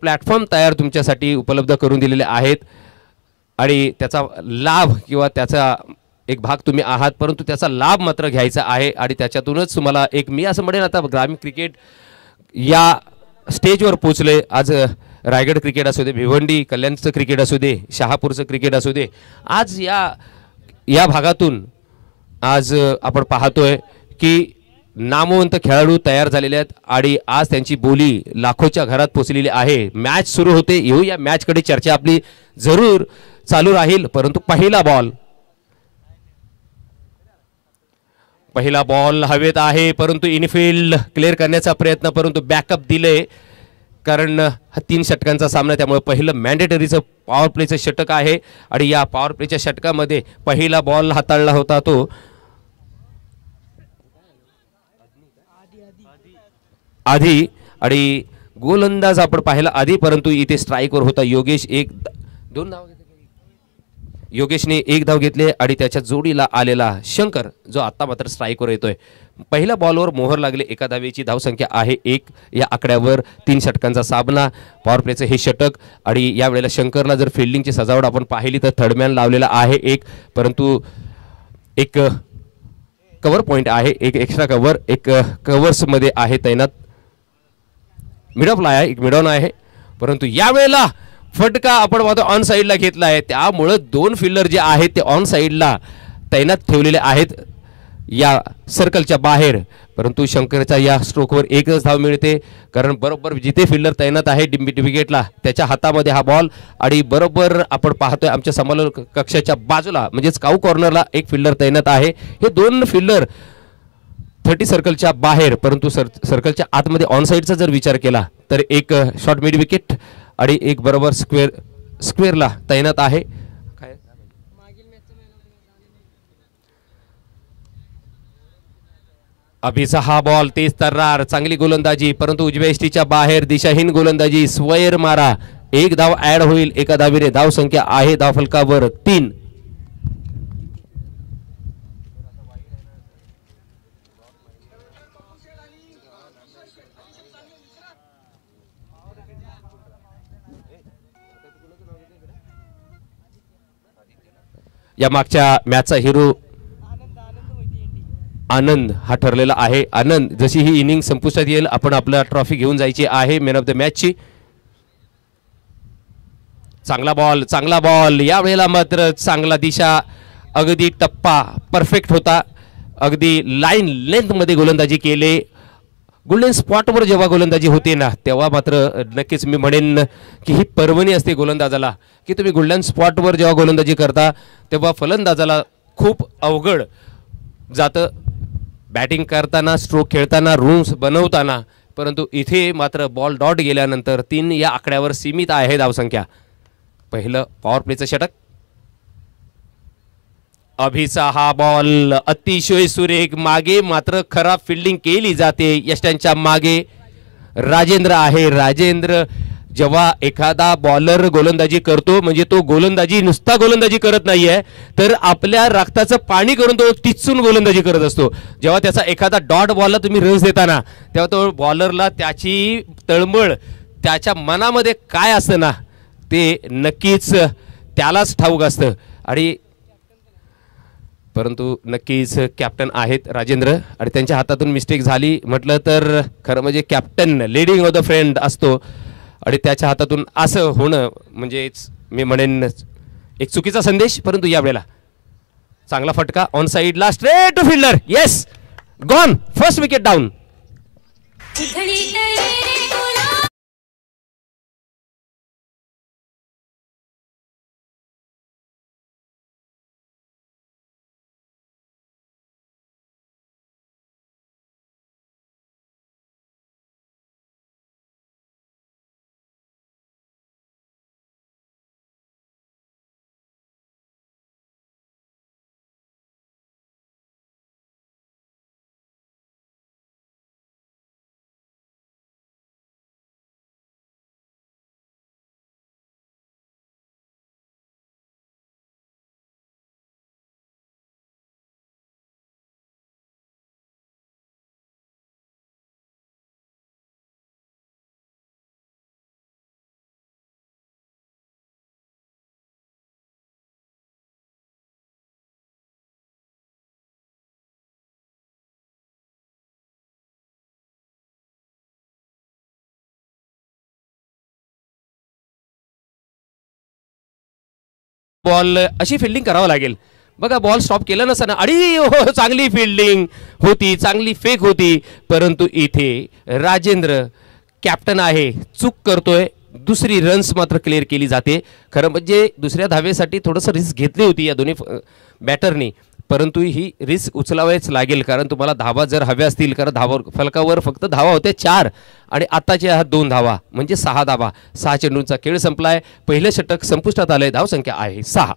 Platform तयार तुमच्यासाठी उपलब्ध करून दिलेले आहेत आणि त्याचा लाभ किंवा त्याचा एक भाग तुम्ही आहात, परंतु त्याचा लाभ मात्र घ्यायचा आहे आणि त्याच्यातूनच तुम्हाला एक मी असं म्हणेन आता ग्रामीण क्रिकेट या स्टेजवर पोचले. आज रायगड क्रिकेट असू दे, भिवंडी कल्याणचं क्रिकेट असू दे, शहापूरचं क्रिकेट असू दे, आज या भागातून आज आपण पाहतोय की नामवंत खेळाडू तयार झालेले आहेत आणि आज त्यांची बोली लाखोच्या घरात पोचलेली आहे. मॅच सुरू होते, येऊ या मॅचकडे चर्चा आपली जरूर चालू राहील. परंतु पहिला बॉल हवेत आहे, परंतु इनफिल्ड क्लिअर करण्याचा प्रयत्न, परंतु बॅकअप दिले कारण हा 3 षटकांचा सामना, त्यामुळे पहिलं मॅन्डेटरीचं पॉवर प्लेचं षटक आहे आणि या पॉवर प्लेच्या षटकामध्ये पहिला बॉल हाताळला होता तो आधी आणि गोलंदाज आपण पाहिला आधी, परंतु इथे स्ट्राईकवर होता योगेश. 1-2 धाव योगेशने 1 धाव घेतले आणि त्याच्या जोडीला आलेला शंकर जो आता मात्र स्ट्राईकवर येतोय. पहिल्या बॉलवर मोहर लागले, 1 धावेची धावसंख्या आहे 1. या आकड्यावर 3 षटकांचा सामना, पॉवर प्लेचं हे षटक आणि या वेळेला शंकरला जर फिल्डिंगची सजावट आपण पाहिली तर थर्डमॅन लावलेला आहे 1, परंतु एक कव्हर पॉईंट आहे, एक एक्स्ट्रा कव्हर एक कव्हर्समध्ये आहे तैनात. मिड ऑफ आहे, एक मिड ऑन आहे, परंतु यावेळेला फटका आपण पाहतो ऑन साईडला घेतला आहे, त्यामुळं 2 फिल्डर जे आहेत ते ऑन साईडला तैनात ठेवलेले आहेत या सर्कलच्या बाहेर. परंतु शंकरच्या या स्ट्रोकवर 1च धाव मिळते कारण बरोबर जिथे फिल्डर तैनात आहे विकेटला त्याच्या हातामध्ये हा बॉल आणि बरोबर आपण पाहतोय आमच्या समालोचक कक्षाच्या बाजूला म्हणजेच काऊ कॉर्नरला एक फिल्डर तैनात आहे. हे 2 फिल्डर 30 सर्कलच्या बाहेर, परंतु सर्कलच्या आतमध्ये ऑन साईडचा जर विचार केला तर एक शॉर्ट मिड विकेट आणि एक बरोबर स्क्वेअरला तैनात आहे. अभिचा हा बॉल तेज तर्रार, चांगली गोलंदाजी, परंतु उजव्या यष्टीच्या बाहेर दिशाहीन गोलंदाजी, स्क्वेअर मारा, 1 धाव ऍड होईल. 1 धावेने धाव संख्या आहे धावफलकावर 3. या मागच्या मॅचचा हिरो आनंद हा ठरलेला आहे. आनंद जशी ही इनिंग संपुष्टात येईल आपण आपला ट्रॉफी घेऊन जायची आहे मॅन ऑफ द मॅचची. चांगला बॉल या वेळेला मात्र चांगला दिशा, अगदी टप्पा परफेक्ट होता, अगदी लाईन लेंथ मध्ये गोलंदाजी केले. गोल्डन स्पॉटवर जेव्हा गोलंदाजी होते ना तेव्हा मात्र नक्कीच मी म्हणेन की ही पर्वणी असते गोलंदाजाला की तुम्ही गोल्डन स्पॉटवर जेव्हा गोलंदाजी करता तेव्हा फलंदाजाला खूप अवघड जातं बॅटिंग करताना, स्ट्रोक खेळताना, रूम्स बनवताना. परंतु इथे मात्र बॉल डॉट गेल्यानंतर 3 या आकड्यावर सीमित आहे धावसंख्या. पहिलं पॉवर प्लेचं षटक, अभिचा हा बॉल अतिशय सुरेख, मागे मात्र खराब फिल्डिंग केली जाते. यष्ट्यांच्या मागे राजेंद्र आहे. राजेंद्र जेव्हा एखादा बॉलर गोलंदाजी करतो म्हणजे तो गोलंदाजी नुसता गोलंदाजी करत नाहीये तर आपल्या रक्ताचं पाणी करून तो टिचून गोलंदाजी करत असतो. जेव्हा त्याचा एखादा डॉट बॉलला तुम्ही रस देताना तेव्हा तो बॉलरला त्याची तळमळ त्याच्या मनामध्ये काय असतं ना ते नक्कीच त्यालाच ठाऊक असतं. आणि परंतु नक्कीच कॅप्टन आहेत राजेंद्र आणि त्यांच्या हातातून मिस्टेक झाली म्हटलं तर खरं म्हणजे captain leading of the friend असतो आणि त्याच्या हातातून असं होणं म्हणजेच मी म्हणेन एक चुकीचा संदेश. परंतु यावेळेला चांगला फटका ऑन साईडला straight to fielder, yes gone, first wicket down. Ball अशी फिल्डिंग करावं लागेल. बघा बॉल स्टॉप केला नसताना आणि हो चांगली फिल्डिंग होती, चांगली फेक होती, परंतु इथे राजेंद्र कॅप्टन आहे, चूक करतोय. दुसरी रन्स मात्र क्लिअर केली जाते. खरं म्हणजे दुसऱ्या धावेसाठी थोडंसं रिस्क घेतली होती या दोन्ही बॅटरनी, परंतु ही रिस्क उचलावीच लागेल कारण तुम्हाला धावा जर हव्या असतील, कारण धावा फलकावर फक्त धावा होते 4 आणि आताच्या ह्या 2 धावा म्हणजे 6 धावा. 6 चेंडूंचा खेळ संपलाय. पहिलं षटक संपुष्टात आलंय. धावसंख्या आहे 6.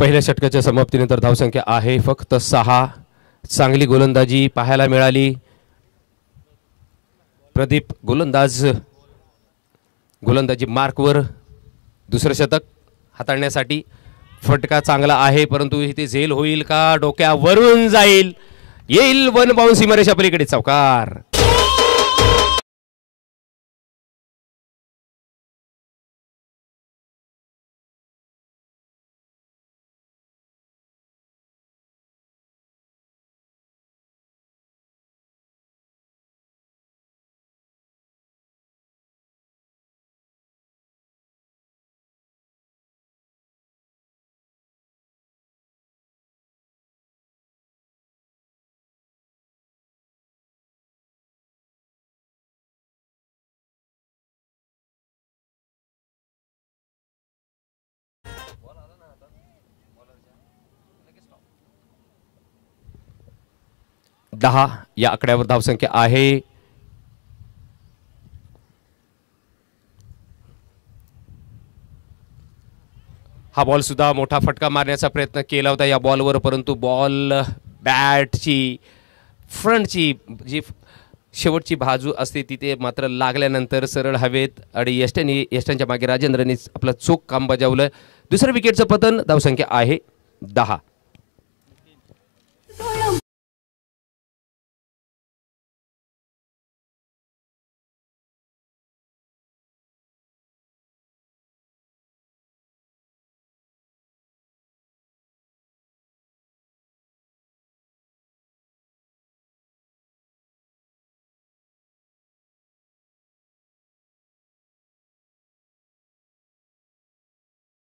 पहिल्या षटकाच्या समाप्तीनंतर धावसंख्या आहे फक्त 6. चांगली गोलंदाजी पाहायला मिळाली. प्रदीप गोलंदाजी मार्कवर. दुसरं षटक हाताळण्यासाठी फटका चांगला आहे, परंतु इथे झेल होईल का? डोक्यावरून जाईल, येईल वन बाउंड सीमारेषा पलीकडे चौकार. दहा या आकड्यावर धावसंख्या आहे. हा बॉल सुद्धा मोठा फटका मारण्याचा प्रयत्न केला होता या बॉलवर, परंतु बॉल बॅटची फ्रंटची जी शेवटची बाजू असते तिथे मात्र लागल्यानंतर सरळ हवेत आणि यष्ट्यांच्या मागे राजेंद्रनी आपलं चोख काम बजावलं. दुसऱ्या विकेटचं पतन. धावसंख्या आहे 10.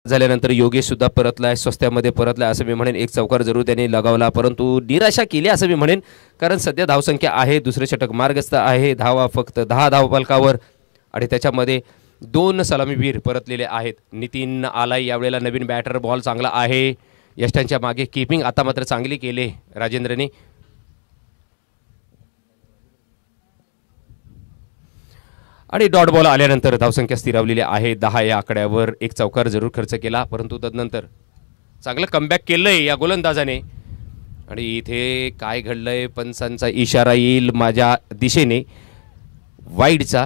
झाल्यानंतर योगेश सुद्धा परतलाय, स्वस्त्यामध्ये परतलाय असं मी म्हणेन. एक चौकार जरूर त्यांनी लगावला, परंतु निराशा केली असं मी म्हणेन, कारण सध्या धावसंख्या आहे. दुसरे षटक मार्गस्थ आहे. धावा फक्त 10 धावफलकावर आणि त्याच्यामध्ये 2 सलामीवीर परतलेले आहेत. नितीन आलाय यावेळेला नवीन बॅटर. बॉल चांगला आहे. यष्ट्यांच्या मागे कीपिंग आता मात्र चांगली केले राजेंद्रनी. आणि डॉट बॉल आल्यानंतर धावसंख्या स्थिरावलेली आहे 10 या आकड्यावर. एक चौकार जरूर खर्च केला, परंतु तदनंतर चांगलं कमबॅक केलंय या गोलंदाजाने. आणि इथे काय घडलंय, पंचांचा इशारा येईल माझ्या दिशेने वाईडचा,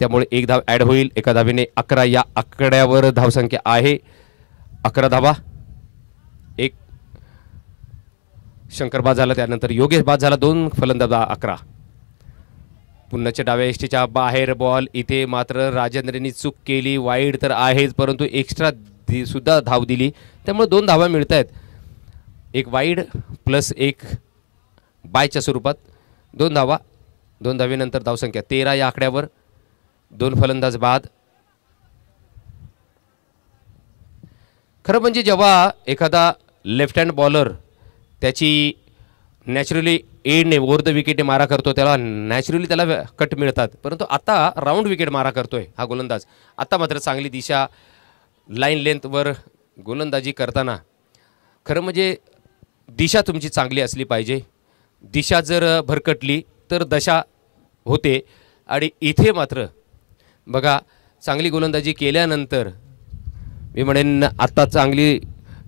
त्यामुळे एक धाव ॲड होईल. एका धावेने 11 या आकड्यावर धावसंख्या आहे. 11 धावा. एक शंकर बाद झाला, त्यानंतर योगेश बाद झाला. 2 फलंदाज 11. पुन्हाच्या डाव्या यष्टीच्या बाहेर बॉल. इथे मात्र राजेंद्रनी चूक केली. वाईड तर आहेच, परंतु एक्स्ट्रा सुद्धा धाव दिली, त्यामुळे 2 धावा मिळत आहेत. एक वाईड प्लस एक बायच्या स्वरूपात 2 धावा. 2 धावेनंतर धावसंख्या 13 या आकड्यावर. 2 फलंदाज बाद. खरं म्हणजे जेव्हा एखादा लेफ्ट हँड बॉलर त्याची नॅचरली एडने ओव्हर द विकेटने मारा करतो, त्याला नॅचरली त्याला कट मिळतात, परंतु आता राऊंड विकेट मारा करतोय हा गोलंदाज. आता मात्र चांगली दिशा लाईन लेंथवर गोलंदाजी करताना. खरं म्हणजे दिशा तुमची चांगली असली पाहिजे. दिशा जर भरकटली तर दशा होते. आणि इथे मात्र बघा चांगली गोलंदाजी केल्यानंतर मी म्हणेन आता चांगली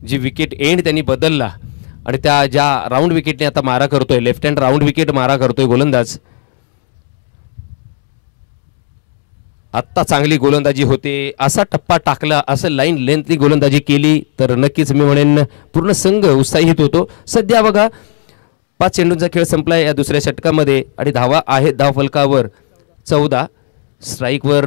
जी विकेट एंड त्यांनी बदलला आणि त्या ज्या राऊंड विकेटने आता मारा करतोय, लेफ्ट हँड राऊंड विकेट मारा करतोय गोलंदाज. आत्ता चांगली गोलंदाजी होते. असा टप्पा टाकला, असं लाईन लेंथली गोलंदाजी केली तर नक्कीच मी म्हणेन पूर्ण संघ उत्साहित होतो. सध्या बघा 5 चेंडूंचा खेळ संपलाय या दुसऱ्या षटकामध्ये आणि धावा आहेत धावफलकावर 14. स्ट्राईकवर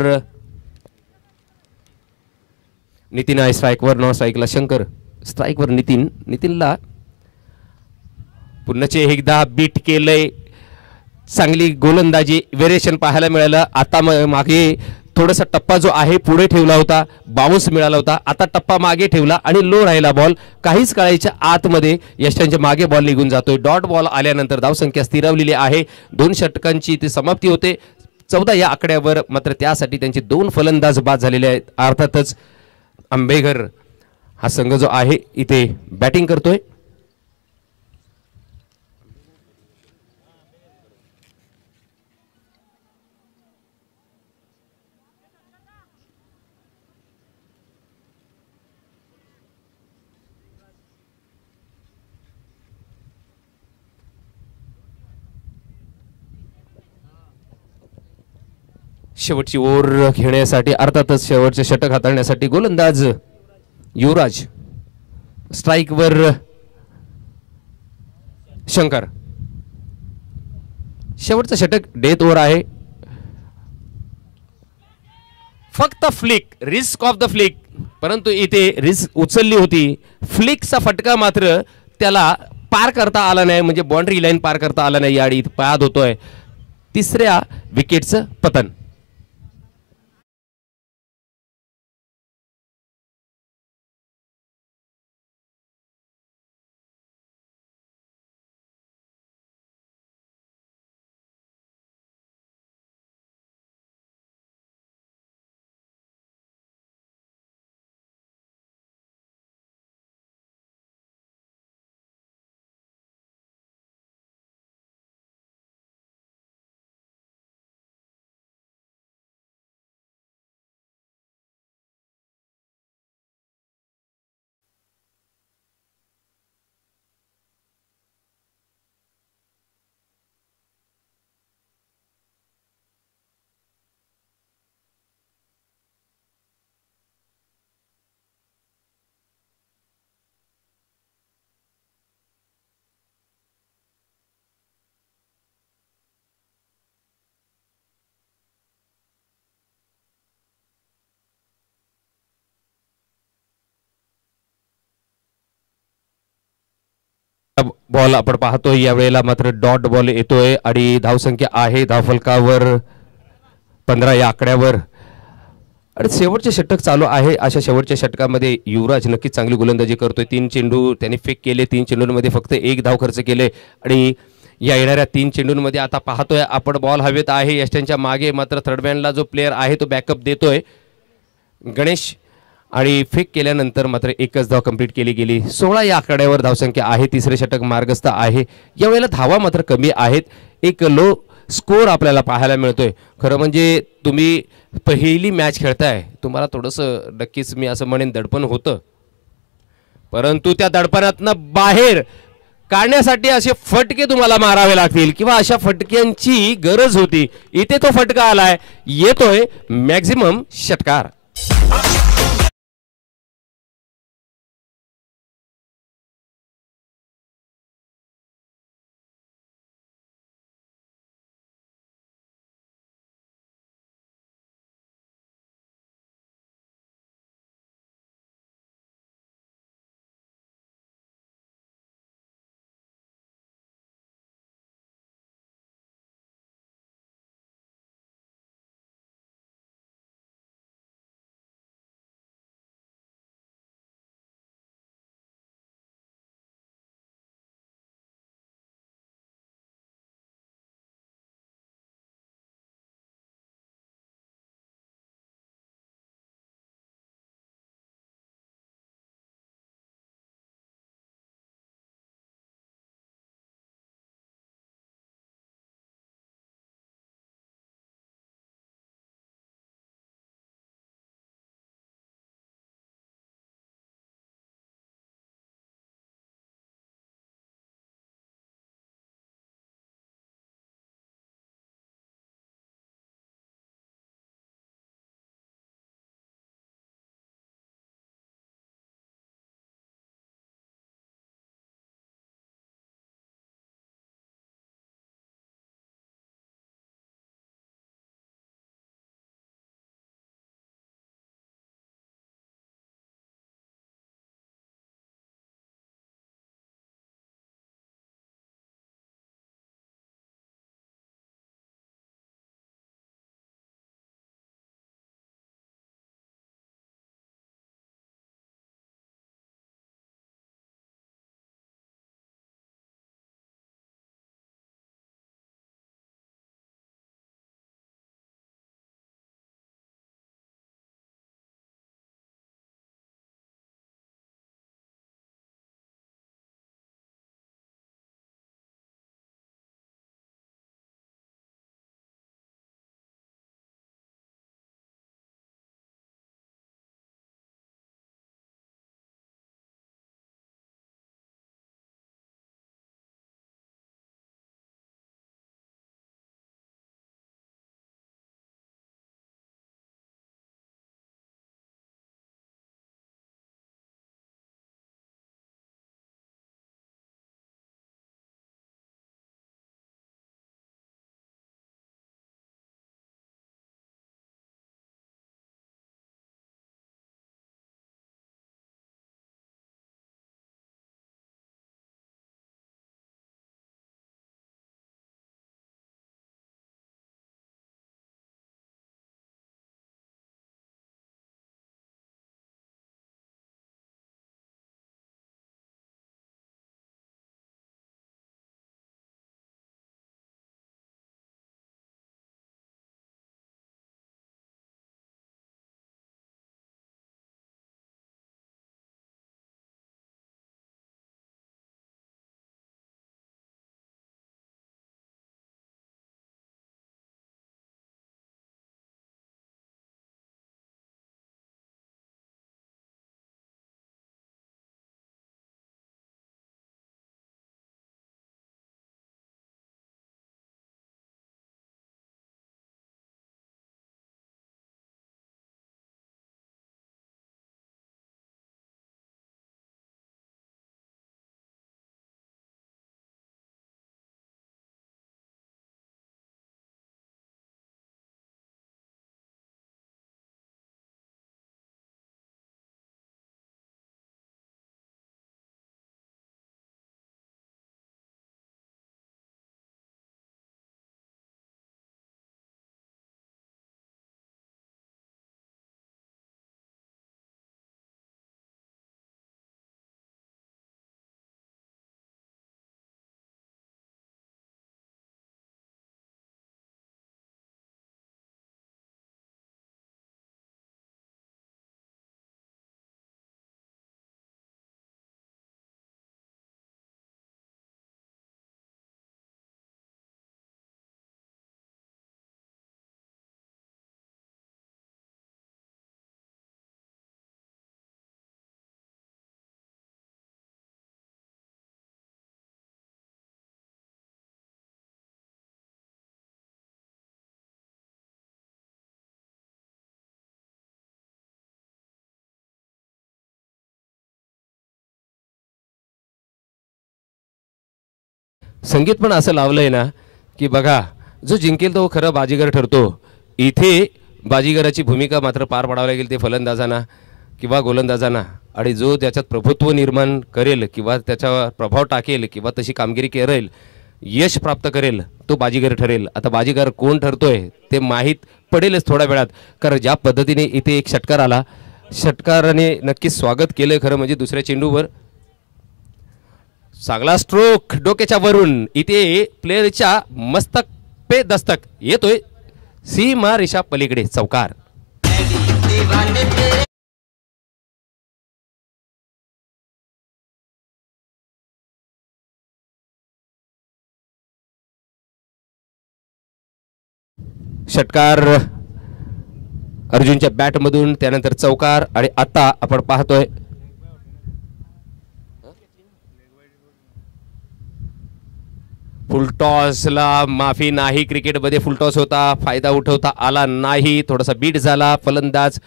नितीन आहे, स्ट्राईकवर नॉन स्ट्राईकला शंकर, स्ट्राईकवर नितीनला पुन्हाचे एकदा बीट केलंय. चांगली गोलंदाजी व्हेरिएशन पाहायला मिळालं. आता मागे थोडासा टप्पा जो आहे पुढे ठेवला होता, बाउन्स मिळाला होता, आता टप्पा मागे ठेवला आणि लो राहिला बॉल. काहीच काळाच्या आतमध्ये यशांच्या मागे बॉल निघून जातोय. डॉट बॉल आल्यानंतर धावसंख्या स्थिरावलेली आहे. 2 षटकांची ती समाप्ती होते 14 या आकड्यावर. मात्र त्यासाठी त्यांचे 2 फलंदाज बाद झालेले आहेत. अर्थातच आंबेघर हा संघ जो आहे इथे बॅटिंग करतोय. शेवटची ओव्हर खेळण्यासाठी अर्थातच शेवटचे षटक हाताळण्यासाठी गोलंदाज युवराज, स्ट्राईकवर शंकर. शेवटचं षटक डेथ ओव्हर आहे. फक्त flick, risk of the flick, परंतु इथे रिस्क उचलली होती. फ्लिकचा फटका मात्र त्याला पार करता आला नाही, म्हणजे बाउंड्री लाईन पार करता आला नाही आणि बाद होतोय. 3ऱ्या विकेटचं पतन. बॉल आपण पाहतोय यावेळेला मात्र डॉट बॉल येतोय आणि धावसंख्या आहे धावफलकावर 15 या आकड्यावर. आणि शेवटचे षटक चालू आहे. अशा शेवटच्या षटकामध्ये युवराज नक्कीच चांगली गोलंदाजी करतोय. 3 चेंडू त्याने फेक केले, 3 चेंडूंमध्ये फक्त 1 धाव खर्च केले आणि या येणाऱ्या 3 चेंडूंमध्ये आता पाहतोय आपण बॉल हवेत आहे यष्ट्यांच्या मागे. मात्र थर्डमॅनला जो प्लेअर आहे तो बॅकअप देतोय गणेश आणि फेक केल्यानंतर मात्र 1च धाव कंप्लीट केली गेली. 16 या आकड्यावर धावसंख्या आहे. 3रे षटक मार्गस्थ आहे. यावेळेला धावा मात्र कमी आहेत. एक लो स्कोर आपल्याला पाहायला मिळतोय. खरं म्हणजे तुम्ही पहिली मॅच खेळताय, तुम्हाला थोडंसं नक्कीच मी असं म्हणेन दडपण होतं, परंतु त्या दडपणातनं बाहेर काढण्यासाठी असे फटके तुम्हाला मारावे लागतील किंवा अशा फटक्यांची गरज होती. इथे तो फटका आलाय, येतोय मॅक्झिमम षटकार. संगीत पण असं लावलंय ना की बघा, जो जिंकेल तो खरं बाजीगर ठरतो. इथे बाजीगराची भूमिका मात्र पार पाडावी लागेल ते फलंदाजांना किंवा गोलंदाजांना. आणि जो त्याच्यात प्रभुत्व निर्माण करेल किंवा त्याच्यावर प्रभाव टाकेल किंवा तशी कामगिरी करेल, यश प्राप्त करेल, तो बाजीगर ठरेल. आता बाजीगर कोण ठरतोय ते माहीत पडेलच थोड्या वेळात. कारण ज्या पद्धतीने इथे एक षटकार आला, षटकाराने नक्कीच स्वागत केलं खरं म्हणजे दुसऱ्या चेंडूवर. चांगला स्ट्रोक डोक्याच्या वरून, इथे प्लेयरच्या मस्तक पे दस्तक येतोय, सीमा रेषा पलीकडे चौकार. षटकार अर्जुनच्या बॅटमधून, त्यानंतर चौकार. आणि आता आपण पाहतोय फुलटॉसला माफी नाही. क्रिकेटमध्ये फुलटॉस होता, फायदा उठवता आला नाही, थोडासा बीट झाला. फलंदाज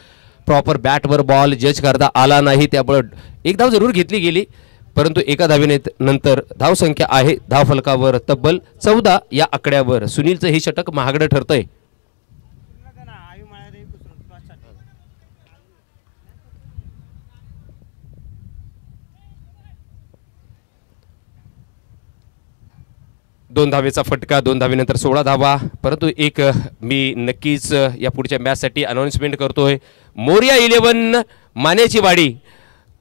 प्रॉपर बॅटवर बॉल जज करता आला नाही, त्यामुळे एक धाव जरूर घेतली गेली. परंतु एका धावेने नंतर धावसंख्या आहे धावफलकावर तब्बल 14 या आकड्यावर. सुनीलचं हे षटक महागडं ठरतंय. दोन धावेचा फटका, 2 धावेनंतर 16 धावा. परंतु एक मी नक्कीच या पुढच्या मॅचसाठी अनाउन्समेंट करतोय. मोरिया 11 मानेची वाडी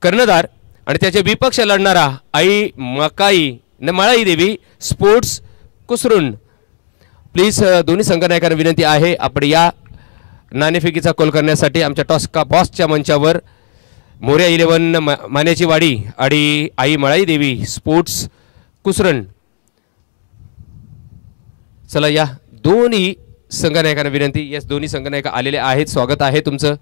कर्णधार आणि त्याचे विपक्ष लढणारा आई मकाई मळाई देवी स्पोर्ट्स कुसरून. प्लीज दोन्ही संघनायकांना विनंती आहे, आपण या नाणेफेकीचा कॉल करण्यासाठी आमच्या टॉस्का बॉसच्या मंचावर मोरिया 11 मानेची वाडी आणि आई मळाई देवी स्पोर्ट्स कुसरण. चला, या दोन्ही संघनायकांना विनंती. यस, दोन्ही संघनायक आलेले आहेत, स्वागत आहे तुमचं.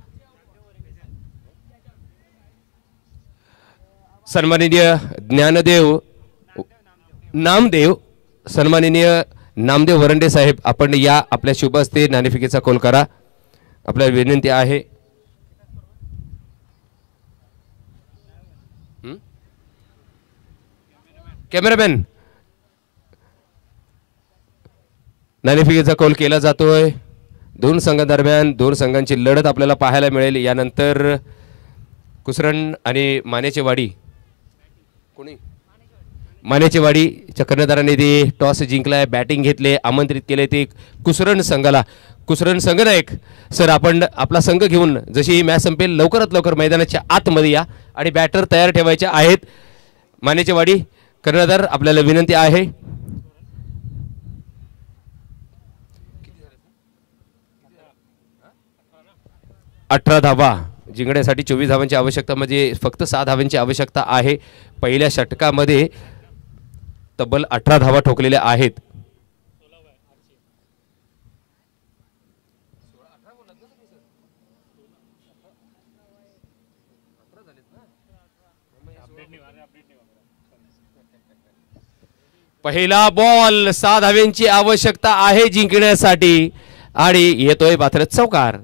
सन्माननीय ज्ञानदेव नामदेव, सन्माननीय नामदेव वरंडे साहेब, आपण या आपल्या शुभ हस्ते नाणेफेकीचा कॉल करा, आपल्याला विनंती आहे. कॅमेरामॅन, नाणेफेकीचा कॉल केला जातोय. दोन संघांदरम्यान दोन संघांची लढत आपल्याला पाहायला मिळेल. यानंतर कुसरण आणि मानेचेवाडी, कोणी मानेचेवाडीच्या कर्णधाराने ते टॉस जिंकलाय, बॅटिंग घेतले, आमंत्रित केले ते कुसरण संघाला. कुसरण संघनायक सर, आपण आपला संघ घेऊन जशी ही मॅच संपेल लवकरात लवकर मैदानाच्या आतमध्ये या आणि बॅटर तयार ठेवायचे आहेत. मानेचेवाडी कर्णधार, आपल्याला विनंती आहे. अठरा धावा जिंकण्यासाठी 24 धावांची आवश्यकता, म्हणजे फक्त 6 धावांची आवश्यकता आहे. पहिल्या षटकामध्ये तब्बल 18 धावा ठोकलेल्या आहेत. पहिला बॉल, 6 धावांची आवश्यकता आहे जिंकण्यासाठी आणि येतोय मात्र चौकार.